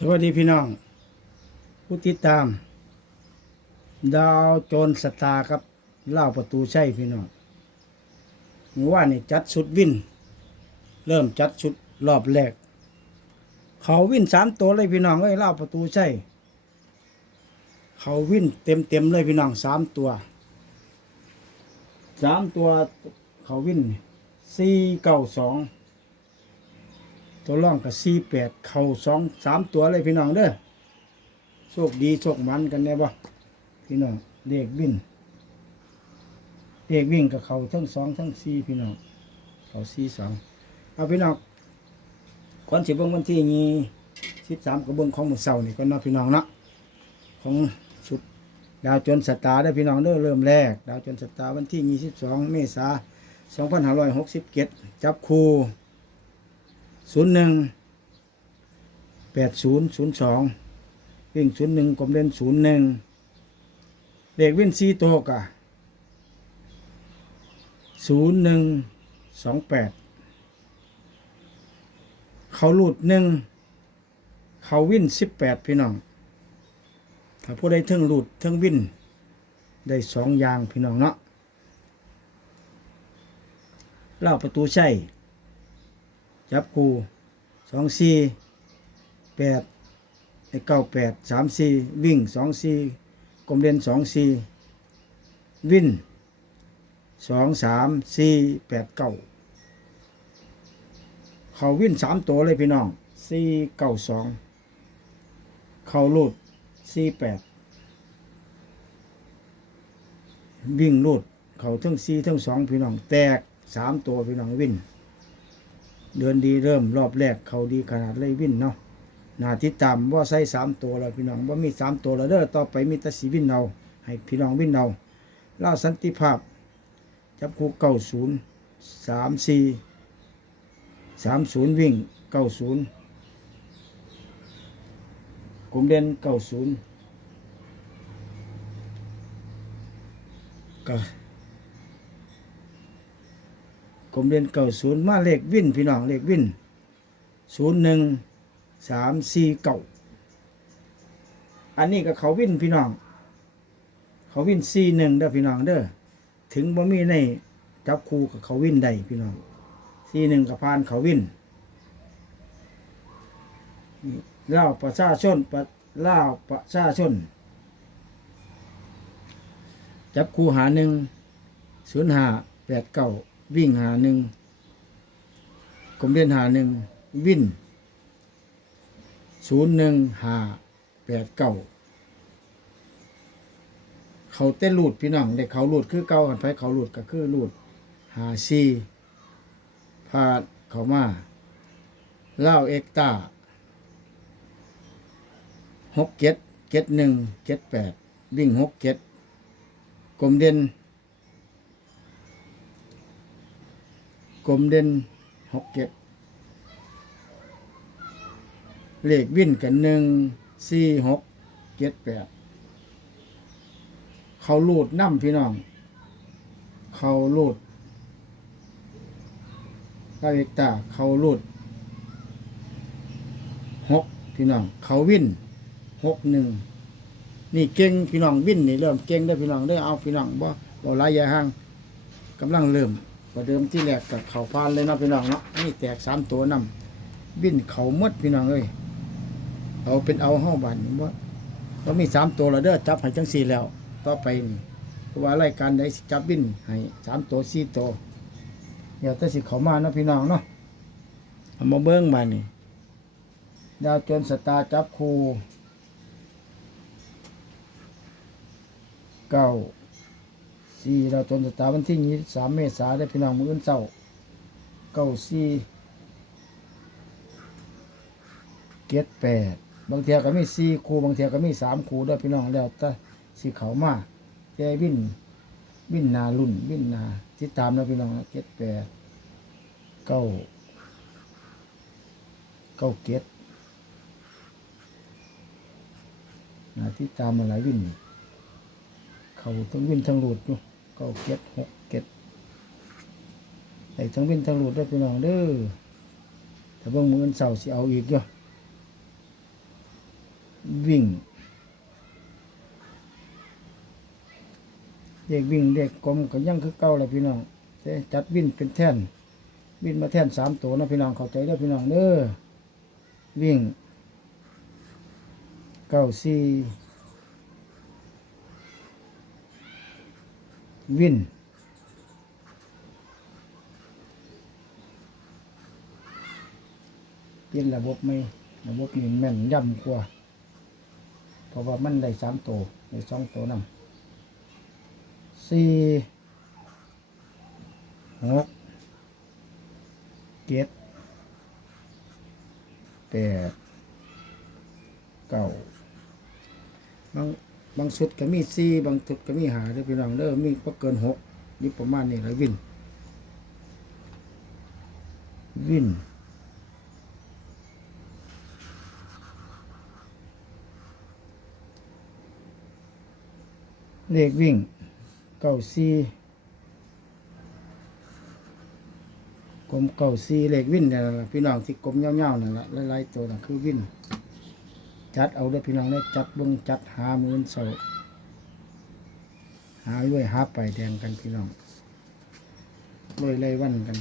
สวัสดีพี่น้อง ผู้ติดตาม ดาวโจรสตาร์ครับเล่าประตูใช่พี่น้องเมื่อวานนี่จัดชุดวิน เริ่มจัดชุดรอบแรก เขาวินสามตัวเลยพี่น้องเอ้ยเล่าประตูใช่เขาวินเต็มเต็มเลยพี่น้องสามตัวสามตัวเขาวินสี่เก้าสอง ตัวร่องกับสี่แปดเข่าสองสามตัวเลยพี่น้องเด้อโชคดีโชคมันกันแน่บ่พี่น้องเด็กวิ่งเด็กวิ่งกับเขาทั้งสองทั้งสี่พี่น้องเขาสี่สองเอาพี่น้องก่อนสิเบิ่งวันที่นี้สิบสามกับเบิ่งของมือเช้านี่ก็นาพี่น้องเนาะของชุดดาวจนสตาร์ได้พี่น้องเด้อเริ่มแรก ดาวจนสตาร์วันที่ยี่สิบสองเมษาสองพันห้าร้อยหกสิบเจ็ดจับคู่ ศูนย์หนึ่งแปดศูนย์ศูนย์สองวิ่งศูนย์หนึ่งกลมเล่นศูนย์หนึ่งเด็กวิ่งสี่ตัวกะศูนย์หนึ่งสองแปดเขาหลุดหนึ่งเขาวิ่นสิบแปดพี่น้อง ถ้าผู้ใดเทิงหลุดเทิงวิ่นได้สองอย่างพี่น้องเนาะเล่าประตูใช่ จับคูสองสี่แปดไอ้เก้าแปดสามสี่วิ่งสองสี่กลมเด่นสองสี่วิ่นสองสามสี่แปดเก้าเขาวิ่นสามตัวเลยพี่น้องสี่เก้าสองเขาลูดสี่แปดวิ่งลูดเขาทั้งสี่ทั้งสองพี่น้อง แตกสามตัวพี่น้องวิ่น เดินดีเริ่มรอบแรกเขาดีขนาดเลยวินเนาะนาติตามว่าใส่สามตัวแล้วพี่น้องว่ามีสามตัวแล้วเด้อต่อไปมีตะสีวินเอาให้พี่น้องวินเอาล่าสันติภาพ จับคู่เก้าศูนย์สามสี่สามศูนย์วิ่งเก้าศูนย์กลุ่มเด่นเก้าศูนย์ก็ กลมเด่นเก่าศูนย์มาเลขวินพี่น้องเลขวินศูนย์หนึ่งสามสี่เก่าอันนี้ก็เขาวินพี่น้อง เขาวินสี่หนึ่งเด้อพี่น้องเด้อถึงบ่มีในจับคู่กับเขาวินใดพี่น้องสี่หนึ่งกับพานเขาวินนี่เล่าประชาชนประเล่าประชาชน จับคู่หาหนึ่งศูนย์ห้าแปดเก้า วิ่งหาหนึ่งกลมเด่นหาหนึ่งวิ่นศูนย์หนึ่งหาแปดเก้าเขาเต้นลูดพี่น้องเด็กเขาลูดคือเก้ากันไปเขาลูดก็คือลูดหาซีพาดเขามาเล่าเอกตาหกเจ็ดเจ็ดหนึ่งเจ็ดแปดวิ่งหกเจ็ดกลมเด่น กลมเด่นหกเจ็ดเลขวิ่นกันหนึ่งสี่หกเจ็ดแปดเขาลูดน้ำพี่น้อง เขาลูดกาเอกตาเขาลูดหกพี่น้อง เขาวิ่นหกหนึ่งนี่เก่งพี่น้องวิ่นนี่เริ่มเก่งได้พี่น้องได้เอาพี่น้องบ่บ่หลายยาห่างกำลังเริ่ม ประเดิมที่แรกกับเขาพานเลยเนาะพี่น้องเนาะนี่แตกสามตัวนำวิ่นเขามดพี่น้องเอ้ยเอาเป็นเอาห้าบานนี่ว่าเรามีสามตัวแล้วเด้อจับให้จังสี่แล้ว ต่อไปนี่เพราะว่ารายการใดจับวิ่นให้สามตัวสี่ตัวเดี๋ยวแต่สิเขามาเนาะพี่น้องเนาะเอามาเบิ้งมานี่ดาวจนสตาร์จับคูเก้า สี่เราจนสตาร์วันที่ยี่สามเมษาได้พี่น้องมืออื่นเจ้าเก้าสี่เก็ดแปดบางเทียก็มีสี่คูบางเทียก็มีสามคูด้วยพี่น้องแล้วแต่สีเขามาแกวิ่นวิ่นนารุ่นวิ่นนาติดตามนะพี่น้องเก็ดแปดเก้าเก้าเก็ดนาติดตามมาหลายวิ่นเขาทั้งวิ่นทั้งหลุดอยู่ เก้าเก็ดหกเก็ดไอ้ทั้งวินทั้งหลุดได้พี่น้องเด้อถ้าเบิ่งมืออนเสาสิเอาอีกอยู่วิ่งเด็กวิ่งเด็กกลมก็ยังคือเก่าแหละพี่น้องแต่จัดวิ่นเป็นแท่น วิ่นมาแท่นสามตัวนะพี่น้องเข้าใจเด้พี่น้องเด้อวิ่งเก้าสี่ วิ่นเปลี่ยนระบบไหมระบบนี่แม่นยำกว่าเพราะว่ามันได้สามตัวได้สองตัวนำสี่หกเจ็ดแปดเก้าบางบางชุดก็มีสี่บางชุดก็มีหาเด้พี่น้องเด้อมีก็เกินหกนี่ประมาณนี้เลยวิน วินเลขวิ่งเก้าสี่กลมเก้าสี่เลขวิ่นเนี่ยพี่น้องที่กลมเงาวๆนั่นแหละหลายๆตัวนั่นคือวิ่น จัดเอาด้อพี่น้องได้อจัดเบิ้งจัดหามือนเสาหาด้วยหาไปแดงกันพี่น้องรวยไล่วันกัน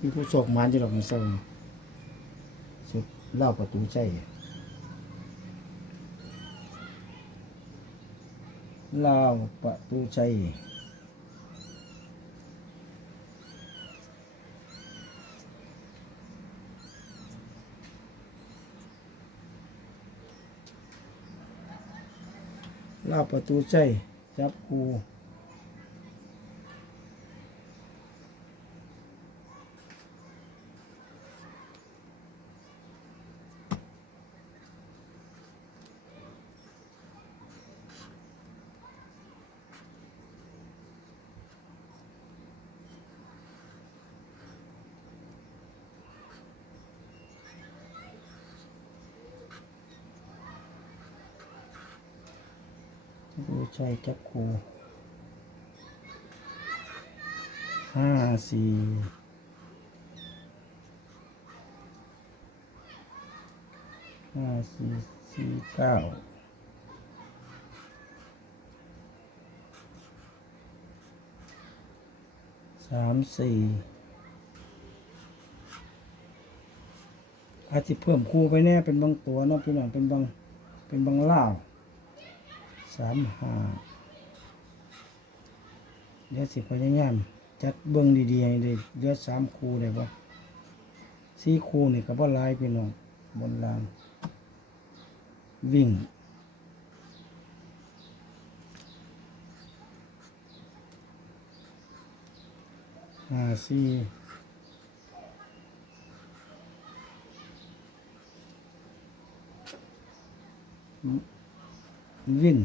มีผู้โชคมานที่เราของเสาสุดเล่าประตูใจเล่าประตูชัย ลาประตูใจจับคู ประตูชัยจับคูห้าสี่ห้าสี่สี่เก้าสามสี่อาจจะเพิ่มคู่ไปแน่เป็นบางตัวเนาะพี่น้องเป็นบางเป็นบางล่าว สามห้าเดี๋ยวสิพยายามจัดเบิ้องดีๆให้ได้เดี๋ยวสามคู่ได้ปะสี่คูนี่ก็บ่ลายพี่น้องบนราง วิ่งห้าสี่วิน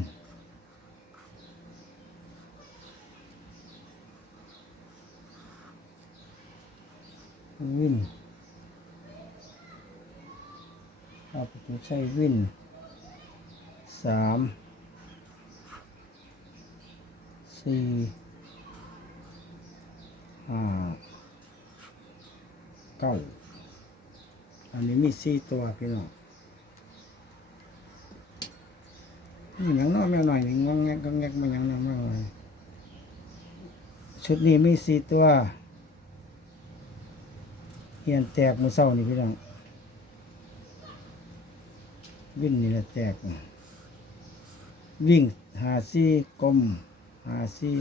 วินเอาไปตัวใช้วินสามสี่ห้าเก้าอันนี้มีสี่ตัวพี่น้องนี่ยังน้อยแม่หน่อยนี่งองแงกงองแงกมายังน้อยแม่หน่อยชุดนี้มีสี่ตัวเฮียนแตกมือเศร้านี่พี่น้อง วิ่งนี่แหละแตก วิ่งหาซี่กลมหาซี่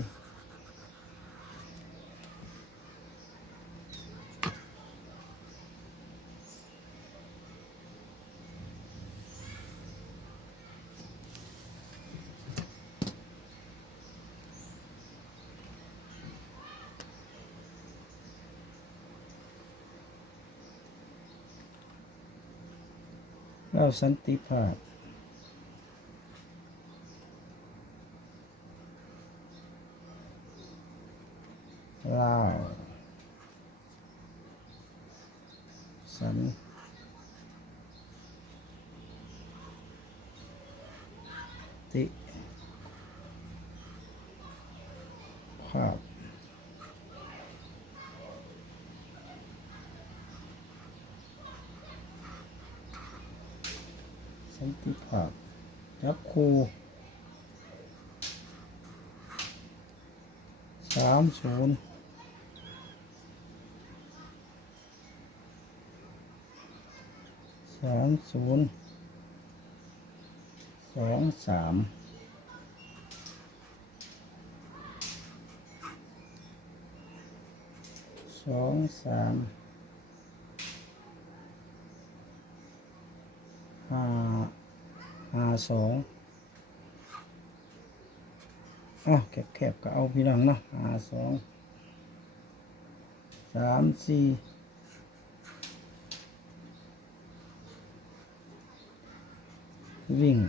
เราสันติภาพ ลาวสันติภาพ สันติภาพจับคูสามศูนย์สามศูนย์สองสามสองสาม ห้าห้าสองอะแคบๆก็เอาพี่น้องเนาะห้าสองสามสี่วิ่ง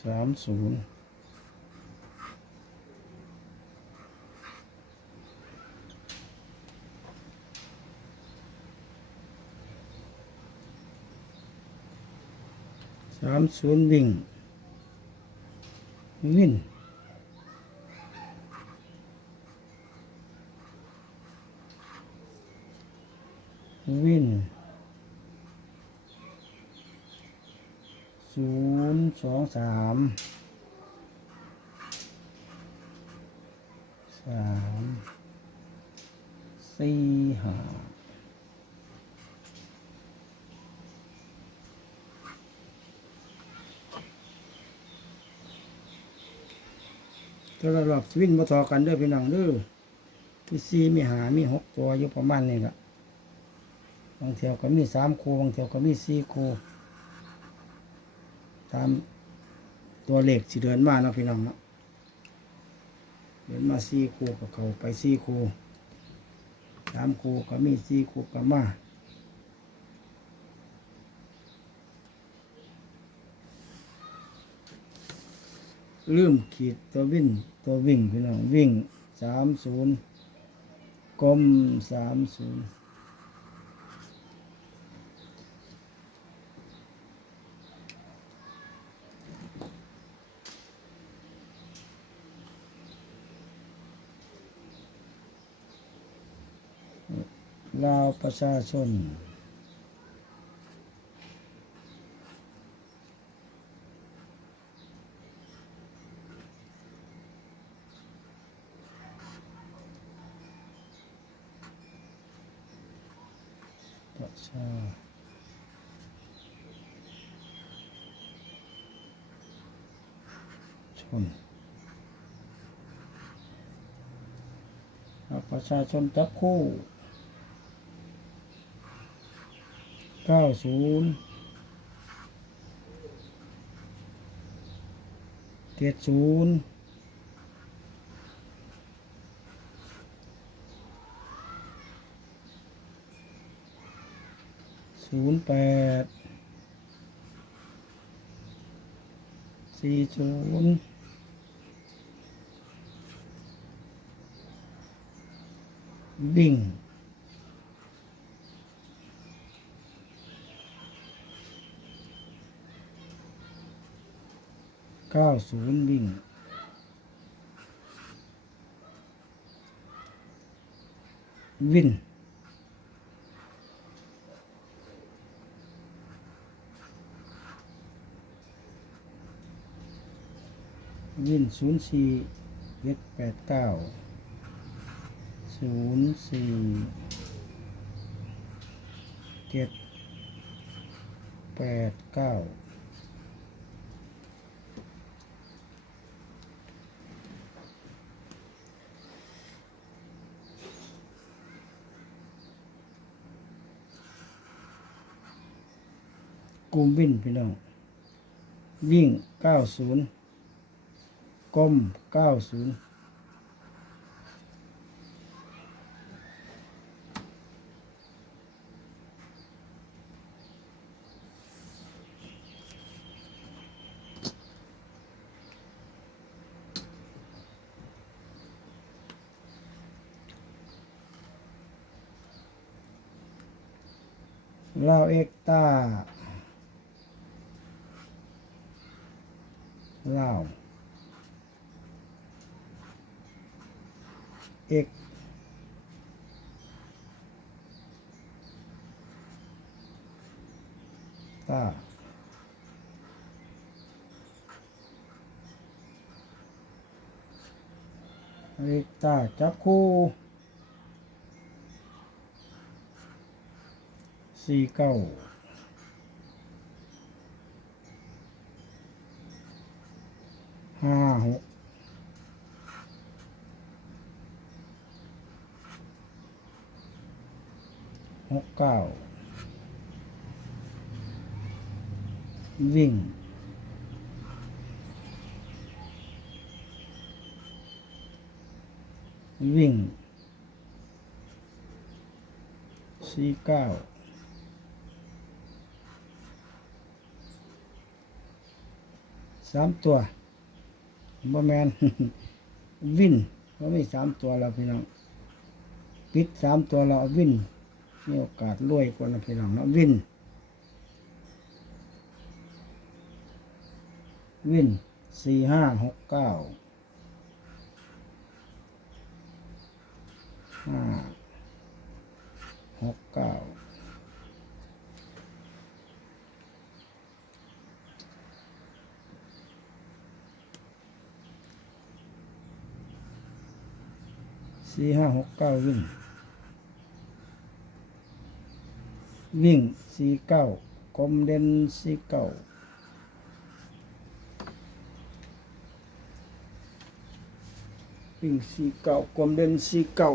สามศูนย์สามศูนย์วิ่ง วินวินศูนย์สองสามสามสี่ห้า ตัวละรอบวินมาต่อกันเด้อพี่น้องเด้อมีสี่มีหามีหกตัวอยู่ประมาณนี้ละบางเที่ยวก็มีสามคูบางเที่ยวก็มีสี่คูตามตัวเลขสิเดินมาเนาะพี่น้องเนาะเดินมาสี่คูกับเขาไปสี่คูสามคูก็มีสี่คู่ก็มา ลืมขีดตัววิ่งตัววิ่งพี่น้องวิ่งสามศูนย์กลมสามศูนย์ลาวประชาชน ประชาชนเอาประ ชาชนจับคู่ เก้าศูนย์เจ็ดศูนย์ศูนย์แปดสี่ศูนย์ วิ่งเก้าศูนย์วิ่งวินวิน ศูนย์สี่เจ็ดแปดเก้าูมวิ่งพี่น้องวิ่ง 90ก้ม90 9 x ต้า เอต้า จับคู่4 9 ห้าหกหกเก้าวิ่งวิ่งสี่เก้าสามตัว บ่แมนวินเราไม่สามตัวแล้วพี่น้องปิดสามตัวเราเอาวินมีโอกาสรวยกว่านะพี่น้องเนาะวิน วินสี่ห้าหกเก้าห้าหกเก้า สี่ห้าหกเก้าวิ่ง วิ่งสี่เก้ากลมเด่นสี่เก้าวิ่งสี่เก้ากลมเด่นสี่เก้า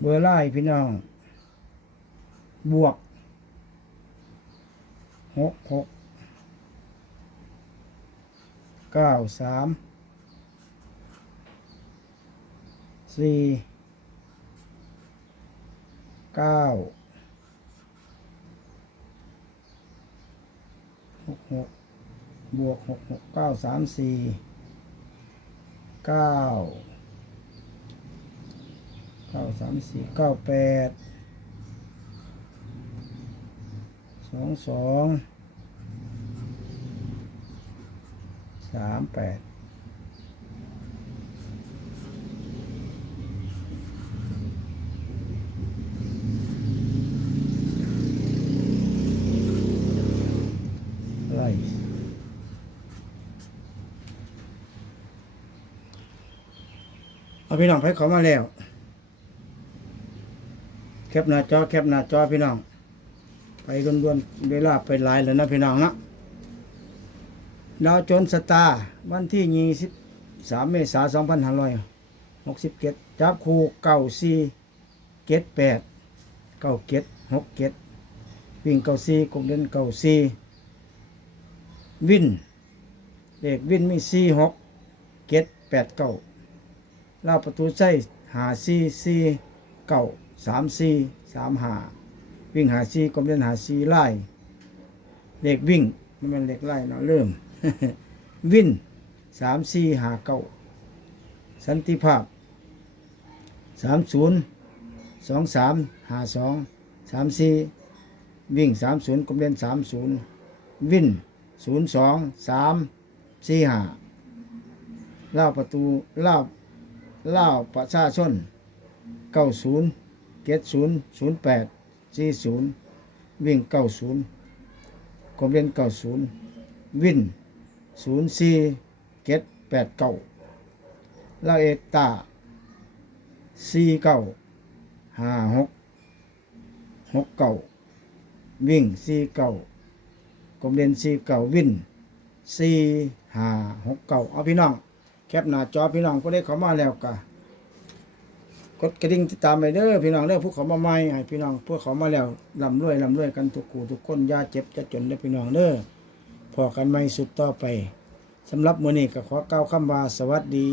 เบอร์ไล่พี่น้อง บวกหกหกเก้าสามสี่เก้าหกหกบวกหกหกเก้าสามสี่เก้า เก้าสามสี่เก้าแปดสองสองสามแปดไล่เอาพี่น้องไปเขามาแล้ว แคปหน้าจอแคปหน้าจอพี่น้อง ไปด่วนๆเวลาไปหลายแล้วนะพี่น้องนะดาวจนสตาร์วันที่ยี่สิบสามเมษายนสองพันห้าร้อยหกสิบเจ็ดจับคู่เก้าสี่เจ็ดแปดเก้าเจ็ดหกเจ็ดวิ่งเก้าสี่กบเด่นเก้าสี่วินเด็กวินมีสี่หกเจ็ดแปดเก้าลาประตูใส่หาสี่สี่เก้า สามสี่สามหาวิ่งหาสี่กลมเล่นหาสี่ไล่เด็กวิ่งมันเป็นเด็กไล่เนาะเริ่ม วิ่นสามสี่หาเก้าสันติภาพสามศูนย์สองสามหาสองสามสี่วิ่งสามศูนย์กลมเล่นสามศูนย์วิ่นศูนย์สองสามสี่หาเล่าประตูเล่าเล่าประชาชนเก้าศูนย์ เจ็ดศูนย์ศูนย์แปดสี่ศูนย์วิ่งเก้าศูนย์กลมเล่นเก้าศูนย์วิ่นศูนย์สี่เจ็ดแปดเก้าลาเอกตาสี่เก้าห้าหกหกเก้าวิ่งสี่เก้ากลมเล่นสี่เก้าวิ่นสี่ห้าหกเก้าเอาพี่น้องแคปหน้าจอพี่น้องก็ได้เข้ามาแล้วกะ กดกระดิ่งติดตามไปเด้อพี่น้องเด้อพวกเขามาใหม่ให้พี่น้องพวกเขามาแล้วลำรวยลำรวยกันทุกคู่ทุกคนยาเจ็บอย่าจนเด้อพี่น้องเด้อพอกันไม่สุดต่อไปสำหรับมื้อนี้ก็ขอก้าวคำว่าสวัสดี